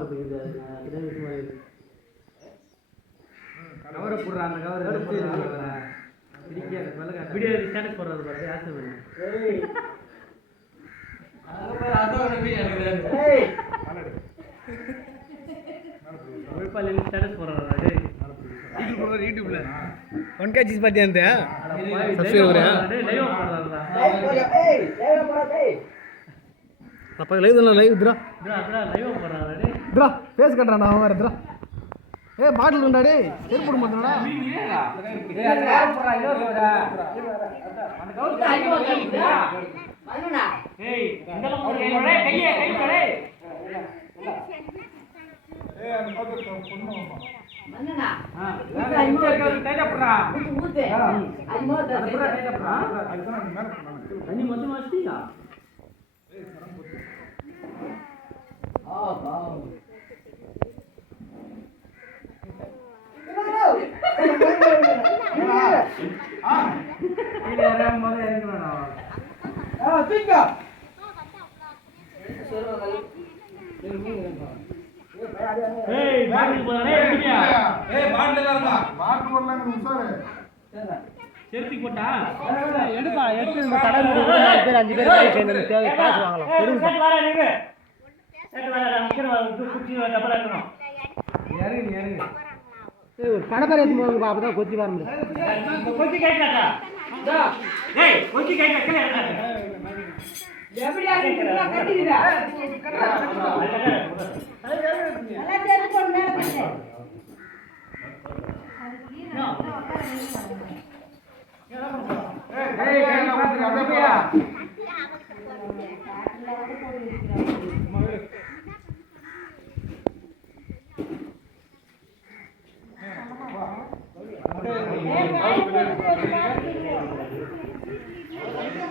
இது இருக்கு. கவரை போடுற அந்த கவர் எடுத்து வீடியோ ஸ்டேட்டஸ் போடுறது பாருங்க ஆசை வேணும் விழுப்பாலையில் ஸ்டேட்டஸ் போடுறாரு யூடியூப்ல ஒன் கே ஜிஸ் பார்த்தியா அந்த அப்போ லைவ் தானே லைவ் இதுரா இதுரா ஃபேஸ் கட்டுறான் அவன் வேறு இதுரா ஏ பாட்டில் உண்டா டேய் செருப்பு போட மாட்டானா அன்னி மொத்தம் கீழே இறங்கும் போது இறங்கணும் ஏய் பாட்டில் போறானே எப்படியா செருத்தி போட்டா? எடுப்பா எடுத்து இந்த கடை நாலு பேர் அஞ்சு பேர் செய்யணும் தேவை காசு வாங்கலாம். ஒரு கடை பேர் எடுத்து போங்க அப்போ தான் கொத்தி வர முடியும் ஏய் கை பாத்து அப்படியா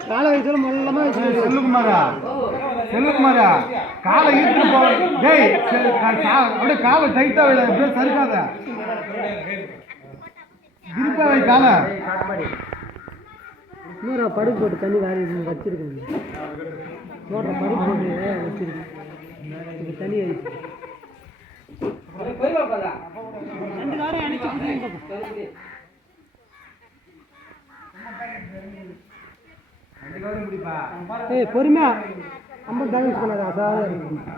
காலை வயசுல மொல்லமாக வச்சு செல்லுக்குமாரா ராஜ்குமாரா காலை ஈட்டு போ. டேய் அப்படியே காலை டைட்டா வை அப்படியே சறுக்காத. இருப்பா வை காலை. இன்னொரு படுப்பு போட்டு தண்ணி வாரி வச்சிருக்கேன் மோட்டர் படுப்பு போட்டு வச்சிருக்கேன் தண்ணி ஆயிடுச்சு ரெண்டு காரையும் அணைச்சி குடிங்க ரெண்டு கவரும் பிடிப்பா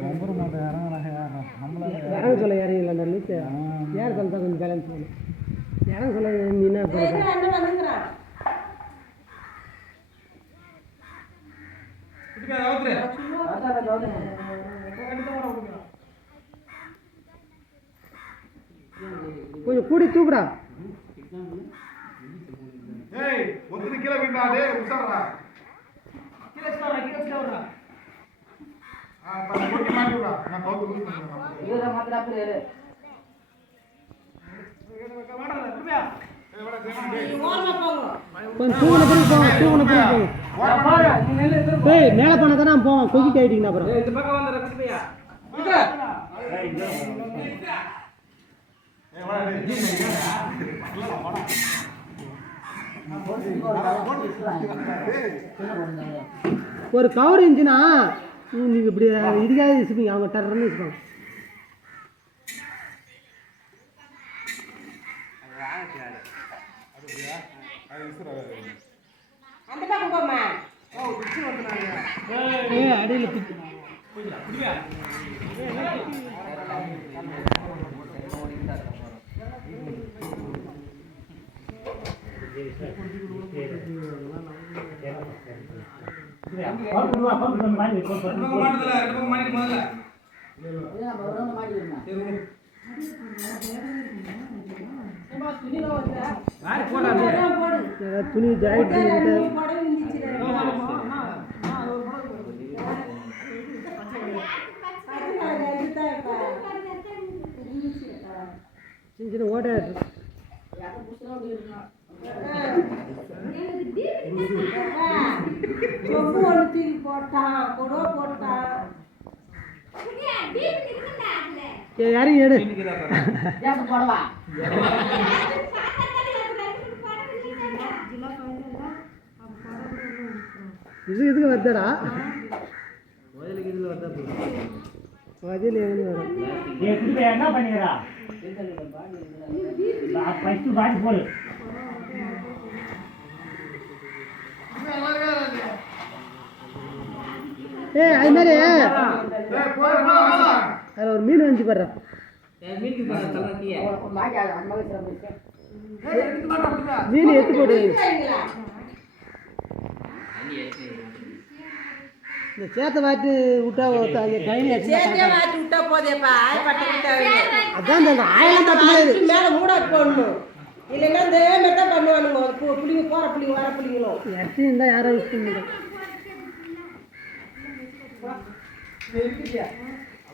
ஏய் பொறுமையா இறங்க சொல்ல இறங்கல அந்த யார் சொல்ல தான் கொஞ்சம் பேலன்ஸ் பண்ணு இறங்க சொல்ல கொஞ்சம் கூடி தூக்குடா. ஏய் கீழே மேலே பண்ண தானே போவோம் கொதிக்க ஆயிட்டீங்க அப்புறம். இந்த பக்கம் வந்து குட்டியா ஒரு கவர் இருந்துச்சுன்னா நீங்கள் இப்படி இதுக்காக வச்சுப்பீங்க அவங்க டர்ன்னு வச்சுப்பாங்க அடியில் துணி ஜாயிட் பண்ணிக்கிட்டு சின்ன சின்ன ஓட்டை இருக்கு சொம்பு ஒன்று தூக்கி போட்டான் கொடோ போட்டான் ஏ யாரையும் எடு. இது இதுக்கு வருதடா. பதில் எழுதி வரும்? என்ன பண்ணிக்கிறா ஃபஸ்ட்டு போடு ஏ அது மாதிரி அதில் ஒரு மீன் வந்துச்சு பாரு மீன் எடுத்து போடு. இந்த சேத்தை வாட்டி விட்டா அந்த கையில் விட்டா போதேப்பா அதான் இந்த ஆயிரம் பத்து அதுக்கு மேல மூட போடணும். இல்லைன்னா இந்த மாதிரி தான் பண்ணுவானுங்க புள்ளிங்க போற புள்ளிங்க வர புள்ளிங்களும் இறச்சி இருந்தால் யாரும் யூஸ் பண்ணுங்க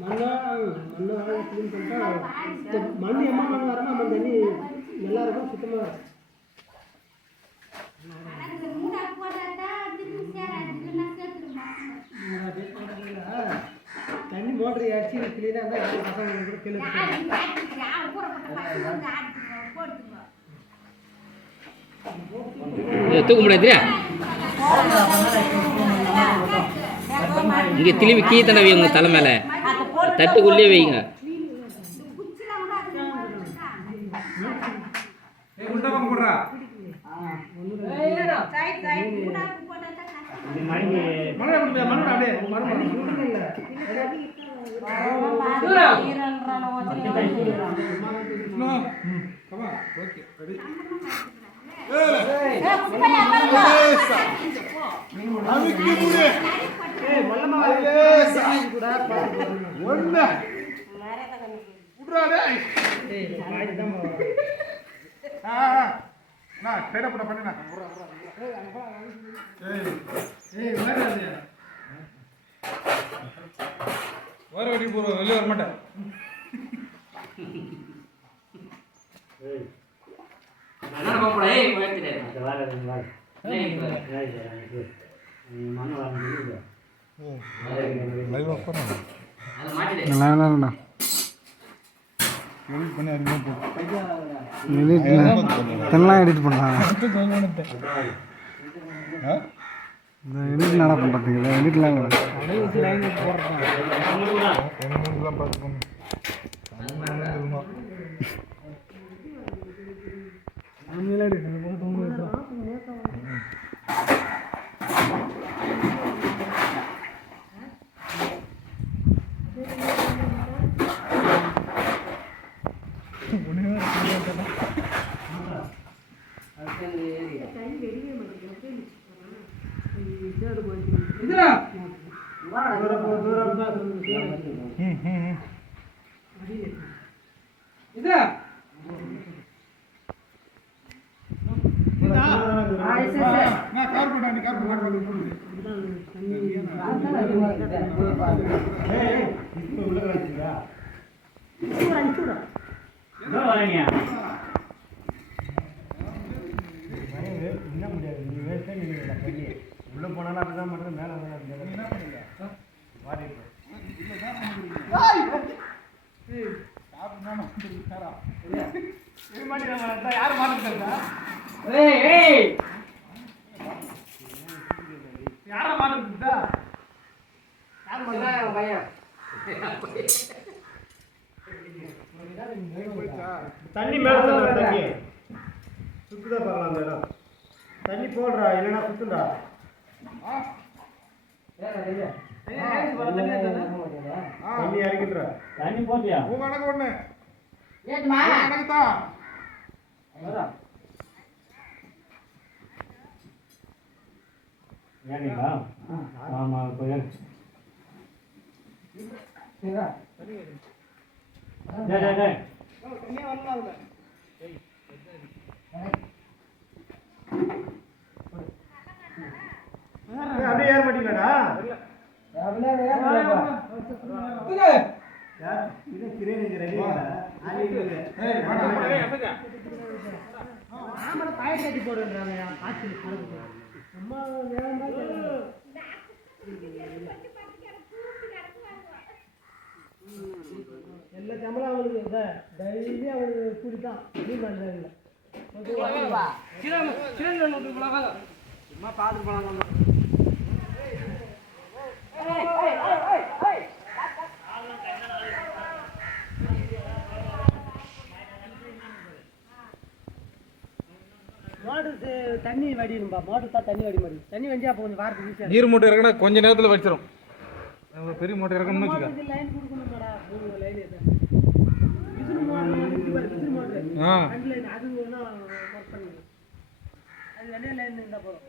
மண்ணா மண்ணா க்ளீன் பண்ணிட்டா இந்த மண் எம்மா மண் வரணும் நம்ம தண்ணி நல்லா இருக்கும் சுத்தமாக தண்ணி மோட்டர் அடிச்சு கிளீனாக இருந்தால் பசங்க கூட கீழே தூக்க முடியாது இங்கே திரும்பி கீ தடவை வைங்க தலை மேலே தட்டுக்குள்ளே வைங்க மணிக்கு மழை அப்படியே மழை அப்படியே ஒண்ணு விட்றா டேய் ஏய் பாய்ட்டு தான் நான் சைடா பண்ண பண்ணினா ஏய் வேற வர வெடி போறோம் வெளியே வர மாட்டேன். எடிட் பண்ணி இந்த எடிட் நட பண்ணுறதுங்களா எடிட்லாம் எல்லாம் இதோ? வரீங்க உள்ள போனாலும் அப்படிதான் மட்டும் மேலே என்ன பண்ணுங்க யாரும் மாட்டிருக்கா யாரை மாட்டிருக்கா தண்ணி மேலே தண்ணி சுத்துதா பார்க்கலாம் அந்த இடம் தண்ணி போடுறா இல்லைன்னா சுத்துடா தண்ணி இறக்கிடுறா தண்ணி போட்டியா கணக்கு ஒண்ணு தான் ஏனிங்களா ஆமாம் கொஞ்சம் டேய் டேய் டேய். ஏய், அப்படியே ஏற மாட்டீங்களாடா? ஏய், மாட்டா. ஆமாம் பாய் கட்டி போடுன்றாங்க ஆட்சி அம்மா நேரம் எல்லா சம்பளம் அவனுக்கு இந்த டெய்லி அவனுக்கு கூலி தான் லீவ் பண்ணுறாங்க சும்மா பார்த்துட்டு போலாம் மோட்டர் தண்ணி வடியணும்பா. மோட்டர் தான் தண்ணி வடி தண்ணி வண்டி அப்போ கொஞ்சம் வாரத்துக்கு ஈஸியாக நீர் மூட்டை இறக்கினா கொஞ்ச நேரத்தில் வச்சிரும். நம்ம பெரிய மூட்டை இறக்கணும்னு வச்சுக்க. லைன் கொடுக்கணுமாடா மூணு லைன் இது. விசிறு மோட்டர் ஆ. அது ஒர்க் பண்ணுங்க அது ரெண்டே லைன் இருந்தால் போதும்.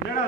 என்னடா